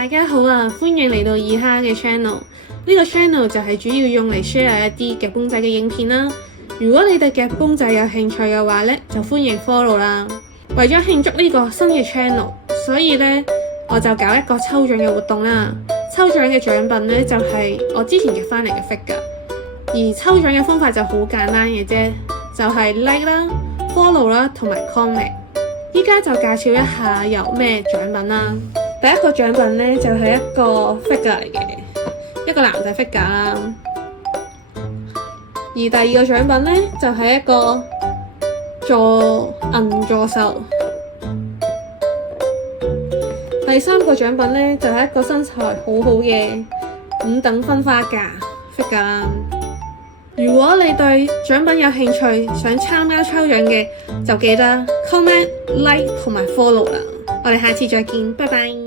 大家好啊，歡迎嚟到以哈嘅 channel。呢個 channel 就係主要用嚟 share 一啲夾公仔嘅影片啦。如果你對夾公仔有興趣嘅話呢，就歡迎 follow 啦。為咗慶祝呢個新嘅 channel，所以呢，我就搞一個抽獎嘅活動啦。抽獎嘅獎品呢，就係我之前夾翻嚟嘅 figure，而抽獎嘅方法就好簡單嘅啫，就係 like 啦、follow 啦同埋 comment。依家就介紹一下有咩獎品啦。第一個獎品呢，就係一個 figure 嚟嘅，一個男仔 figure 啦。而第二個獎品呢，就係一個銀助手。第三個獎品呢，就係一個身材好好嘅5等分花架 figure 啦。如果你對獎品有興趣，想參加抽獎嘅，就記得 comment、like 同埋 follow 啦。我哋下次再見，拜拜。